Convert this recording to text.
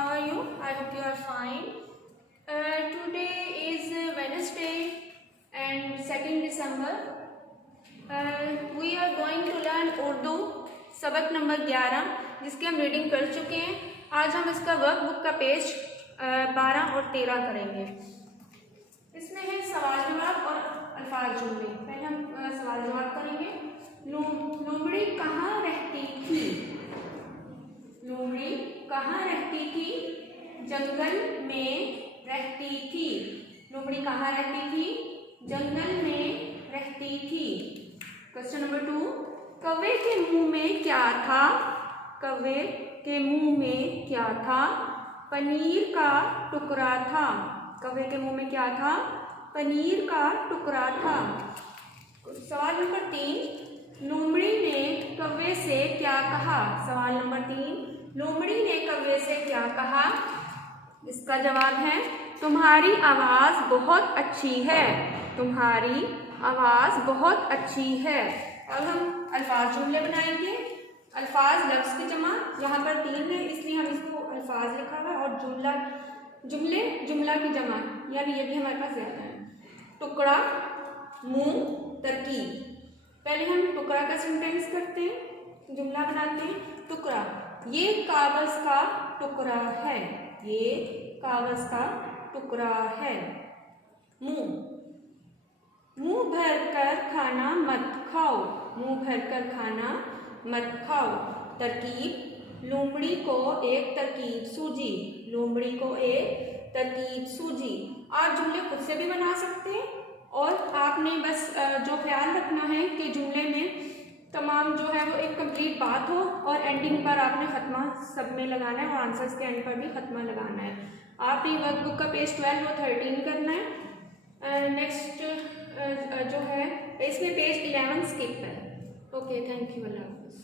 how are you? I hope you are fine. Today is Wednesday and 2nd December. We are going to learn Urdu सबक number 11 जिसकी हम reading कर चुके हैं। आज हम इसका वर्कबुक का पेज 12 और 13 करेंगे। इसमें है सवाल जवाब और अल्फाज जुमले। पहले हम सवाल जवाब करेंगे। लोमड़ी कहाँ रहती थी? लोमड़ी कहाँ रहती थी? जंगल में रहती थी। लोमड़ी कहाँ रहती थी? जंगल में रहती थी। क्वेश्चन नंबर 2, कौवे के मुंह में क्या था? कौवे के मुंह में क्या था? पनीर का टुकड़ा था। कौवे के मुंह में क्या था? पनीर का टुकड़ा था। सवाल नंबर 3, लोमड़ी ने कौवे से क्या कहा? सवाल नंबर 3, लोमड़ी ने कौवे से क्या कहा? इसका जवाब है तुम्हारी आवाज़ बहुत अच्छी है। तुम्हारी आवाज़ बहुत अच्छी है। अब हम अल्फाज जुमले बनाएंगे। अल्फाज लफ्ज़ की जमा, यहाँ पर 3 है इसलिए हम इसको अल्फाज लिखा हुआ है, और जुमला की जमा, यानी ये भी हमारे पास ज़्यादा है। टुकड़ा, मुंह, तरकीब। पहले हम टुकड़ा का सेंटेंस करते हैं, जुमला बनाते हैं। टुकड़ा, ये कागज का टुकड़ा है। ये कागज का टुकड़ा है। मुंह, मुंह भर कर खाना मत खाओ। मुंह भर कर खाना मत खाओ। तरकीब, लोमड़ी को एक तरकीब सूझी। लोमड़ी को एक तरकीब सूझी। आप जुमले खुद से भी बना सकते हैं, और आपने बस जो ख्याल रखना है कि जुमले में तमाम जो है वो एक कंप्लीट बात हो, और एंडिंग पर आपने खत्मा सब में लगाना है, और आंसर्स के एंड पर भी खत्मा लगाना है। आपने वर्कबुक का पेज 12 और 13 करना है। नेक्स्ट जो है इसमें पेज 11 स्किप है। ओके, थैंक यू, अल्लाह हाफ़िज़।